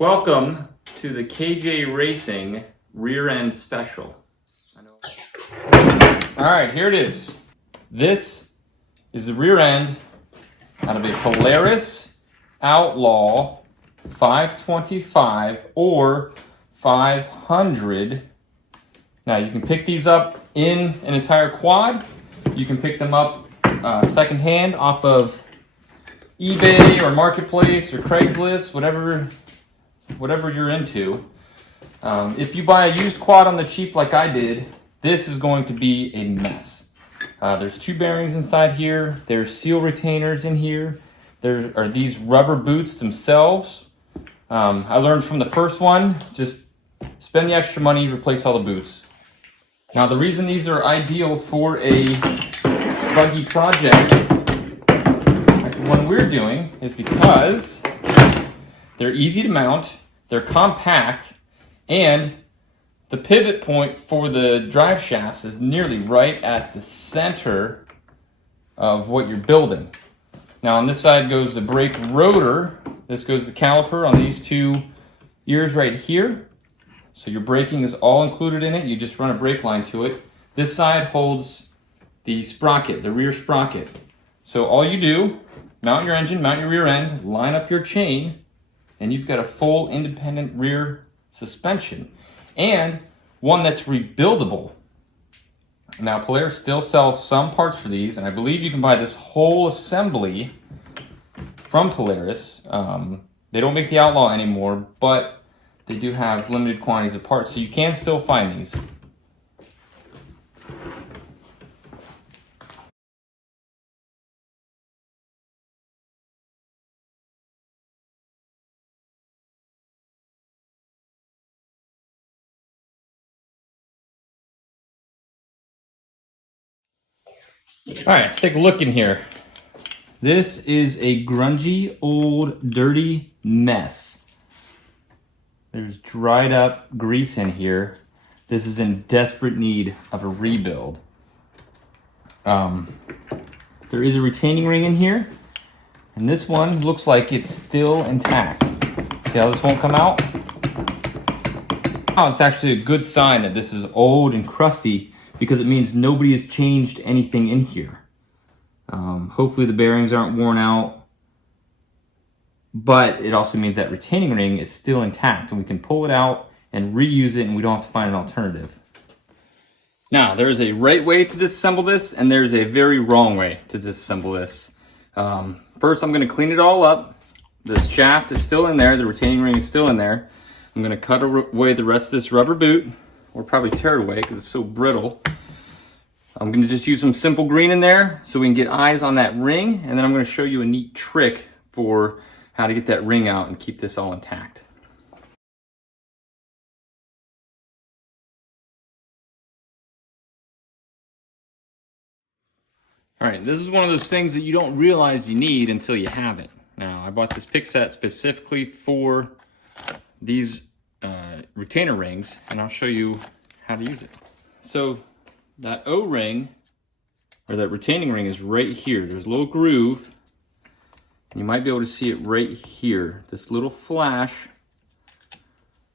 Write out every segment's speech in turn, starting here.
Welcome to the KJ Raycing rear end special. Alright, here it is. This is the rear end out of a Polaris Outlaw 525 or 500. Now you can pick these up in an entire quad. You can pick them up secondhand off of eBay or Marketplace or Craigslist, whatever you're into. If you buy a used quad on the cheap like I did, this is going to be a mess. There's two bearings inside here. There's seal retainers in here. There are these rubber boots themselves. I learned from the first one, just spend the extra money, replace all the boots. Now the reason these are ideal for a buggy project like the one we're doing is because they're easy to mount, they're compact, and the pivot point for the drive shafts is nearly right at the center of what you're building. Now on this side goes the brake rotor, this goes the caliper on these two ears right here. So your braking is all included in it, you just run a brake line to it. This side holds the sprocket, the rear sprocket. So all you do, mount your engine, mount your rear end, line up your chain, and you've got a full independent rear suspension. And one that's rebuildable. Now Polaris still sells some parts for these, and I believe you can buy this whole assembly from Polaris. They don't make the Outlaw anymore, but they do have limited quantities of parts, so you can still find these. All right, let's take a look in here. This is a grungy, old, dirty mess. There's dried up grease in here. This is in desperate need of a rebuild. There is a retaining ring in here, and this one looks like it's still intact. See how this won't come out? Oh, it's actually a good sign that this is old and crusty, because it means nobody has changed anything in here. Hopefully the bearings aren't worn out, but it also means that retaining ring is still intact and we can pull it out and reuse it and we don't have to find an alternative. Now, there is a right way to disassemble this and there's a very wrong way to disassemble this. First, I'm gonna clean it all up. The shaft is still in there, the retaining ring is still in there. I'm gonna cut away the rest of this rubber boot, or probably tear it away because it's so brittle. I'm gonna just use some simple green in there so we can get eyes on that ring, and then I'm gonna show you a neat trick for how to get that ring out and keep this all intact. All right, this is one of those things that you don't realize you need until you have it. Now, I bought this pick set specifically for these retainer rings, and I'll show you how to use it. So that O-ring, or that retaining ring, is right here. There's a little groove. You might be able to see it right here. This little flash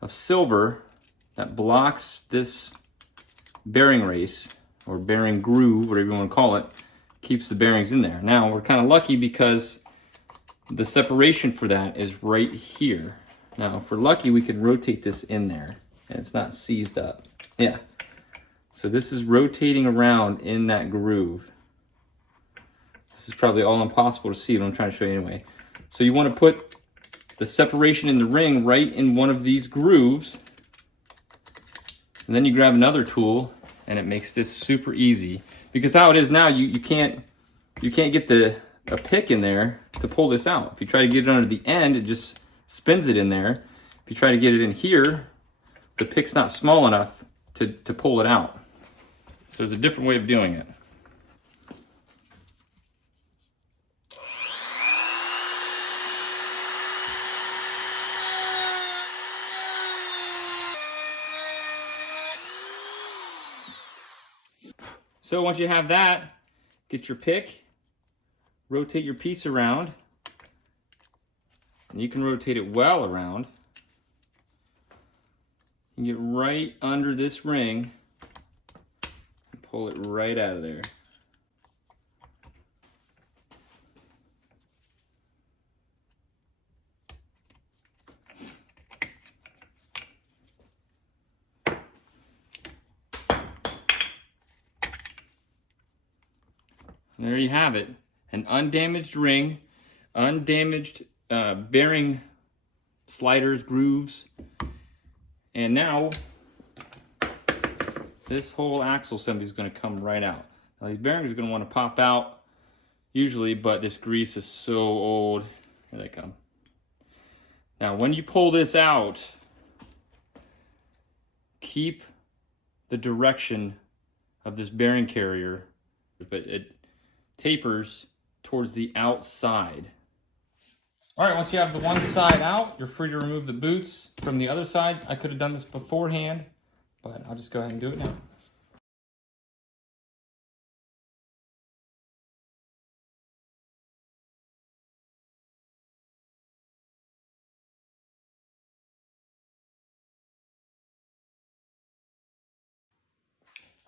of silver that blocks this bearing race, or bearing groove, whatever you want to call it, keeps the bearings in there. Now, we're kind of lucky because the separation for that is right here. Now, if we're lucky, we can rotate this in there, and it's not seized up. Yeah. So this is rotating around in that groove. This is probably all impossible to see, but I'm trying to show you anyway. So you want to put the separation in the ring right in one of these grooves, and then you grab another tool, and it makes this super easy. Because how it is now, you can't get a pick in there to pull this out. If you try to get it under the end, it just spins it in there. If you try to get it in here, the pick's not small enough to pull it out. So there's a different way of doing it. So once you have that, get your pick, rotate your piece around, and you can rotate it well around. you get right under this ring and pull it right out of there. And there you have it, an undamaged ring, undamaged bearing sliders, grooves, and now this whole axle assembly is going to come right out. Now these bearings are going to want to pop out usually, but this grease is so old. Here they come. Now when you pull this out, keep the direction of this bearing carrier, but it tapers towards the outside. All right, once you have the one side out, you're free to remove the boots from the other side. I could have done this beforehand, but I'll just go ahead and do it now.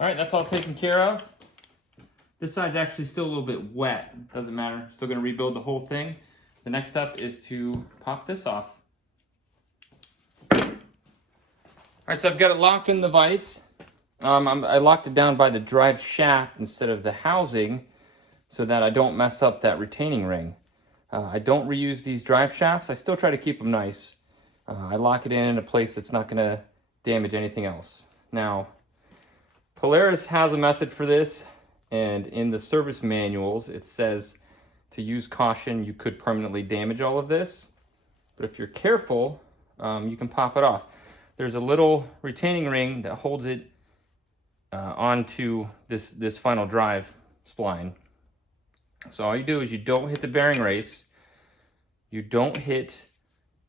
All right, that's all taken care of. This side's actually still a little bit wet. Doesn't matter, still gonna rebuild the whole thing. The next step is to pop this off. All right, so I've got it locked in the vise. I locked it down by the drive shaft instead of the housing so that I don't mess up that retaining ring. I don't reuse these drive shafts. I still try to keep them nice. I lock it in a place that's not gonna damage anything else. Now, Polaris has a method for this, and in the service manuals, it says to use caution, you could permanently damage all of this. But if you're careful, you can pop it off. There's a little retaining ring that holds it onto this final drive spline. So all you do is you don't hit the bearing race, you don't hit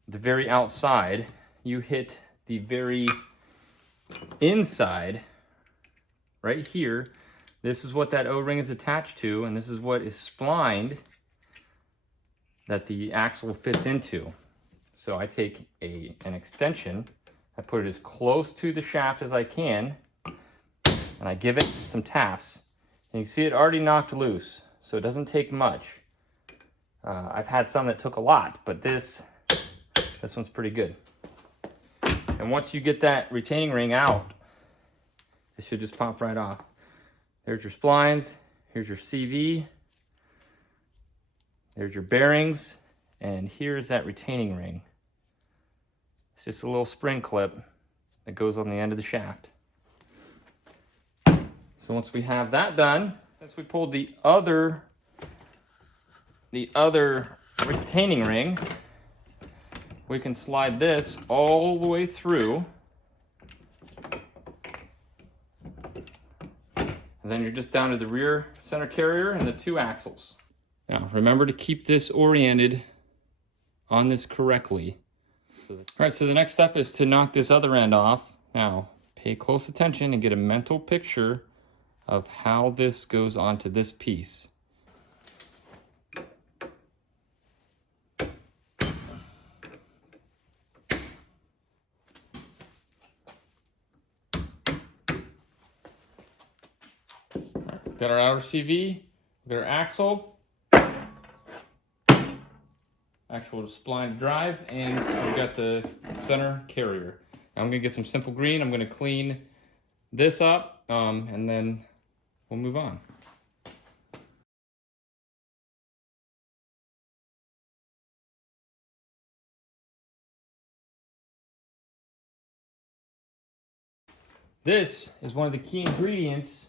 the very outside, you hit the very inside, right here. This is what that O-ring is attached to, and this is what is splined that the axle fits into. So I take an extension, I put it as close to the shaft as I can, and I give it some taps. And you see it already knocked loose, so it doesn't take much. I've had some that took a lot, but this one's pretty good. And once you get that retaining ring out, it should just pop right off. There's your splines, here's your CV, there's your bearings, and here's that retaining ring. It's just a little spring clip that goes on the end of the shaft. So once we have that done, since we pulled the other retaining ring, we can slide this all the way through. And then you're just down to the rear center carrier and the two axles. Now, remember to keep this oriented on this correctly. All right, so the next step is to knock this other end off. Now, pay close attention and get a mental picture of how this goes onto this piece. Got our outer CV, got our axle, actual spline drive, and we've got the center carrier. Now I'm gonna get some simple green. I'm gonna clean this up, and then we'll move on. This is one of the key ingredients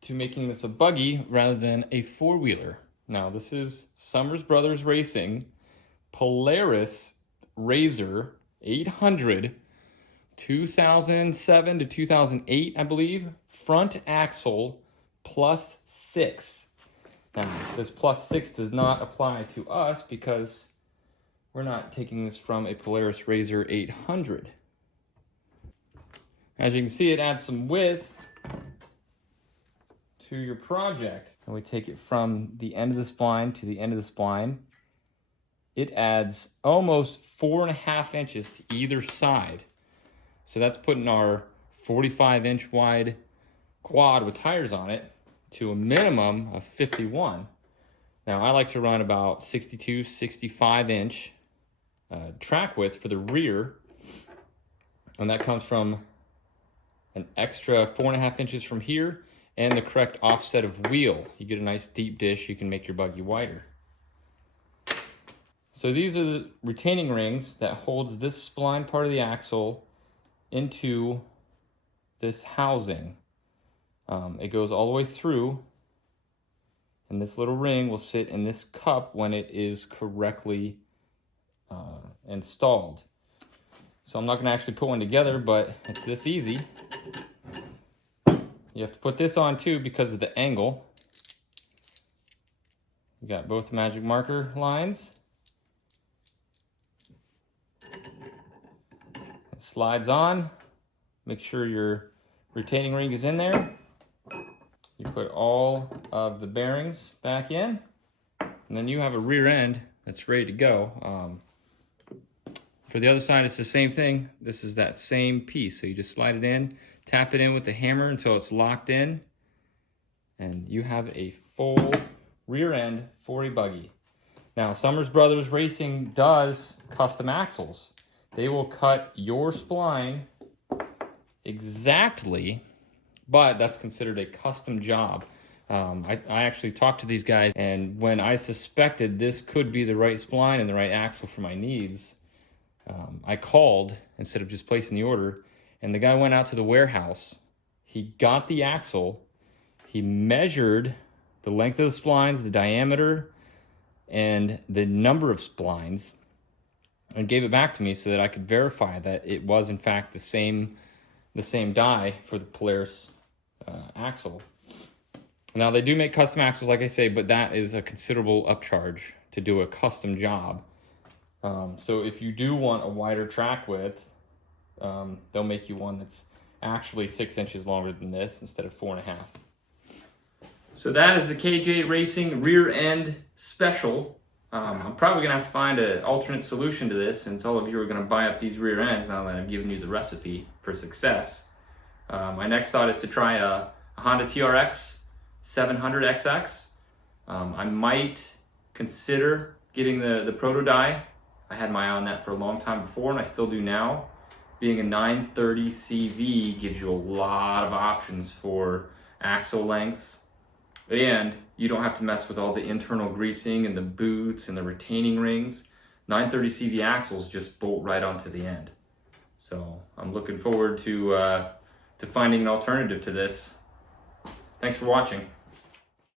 to making this a buggy rather than a four-wheeler. Now, this is Summers Brothers Racing Polaris RZR 800, 2007 to 2008, I believe, front axle +6. Now, this +6 does not apply to us because we're not taking this from a Polaris RZR 800. As you can see, it adds some width to your project. And we take it from the end of the spline to the end of the spline. It adds almost 4.5 inches to either side. So that's putting our 45-inch wide quad with tires on it to a minimum of 51. Now I like to run about 62, 65-inch track width for the rear, and that comes from an extra 4.5 inches from here and the correct offset of wheel. You get a nice deep dish, you can make your buggy wider. So these are the retaining rings that holds this spline part of the axle into this housing. It goes all the way through, and this little ring will sit in this cup when it is correctly installed. So I'm not going to actually put one together, but it's this easy. You have to put this on too because of the angle. You got both magic marker lines. It slides on. Make sure your retaining ring is in there. You put all of the bearings back in, and then you have a rear end that's ready to go. For the other side, it's the same thing. This is that same piece. So you just slide it in, tap it in with the hammer until it's locked in, and you have a full rear end for a buggy. Now, Summers Brothers Racing does custom axles. They will cut your spline exactly, but that's considered a custom job. I actually talked to these guys, and when I suspected this could be the right spline and the right axle for my needs, I called instead of just placing the order, and the guy went out to the warehouse. He got the axle, he measured the length of the splines, the diameter, and the number of splines, and gave it back to me so that I could verify that it was in fact the same die for the Polaris axle. Now they do make custom axles, like I say, but that is a considerable upcharge to do a custom job. So if you do want a wider track width, they'll make you one that's actually 6 inches longer than this instead of 4.5. So that is the KJ Racing rear end special. I'm probably gonna have to find an alternate solution to this, since all of you are gonna buy up these rear ends now that I've given you the recipe for success. My next thought is to try a Honda TRX 700XX. I might consider getting the proto die. I had my eye on that for a long time before, and I still do now. Being a 930 CV gives you a lot of options for axle lengths, and you don't have to mess with all the internal greasing and the boots and the retaining rings. 930 CV axles just bolt right onto the end. So I'm looking forward to finding an alternative to this. Thanks for watching.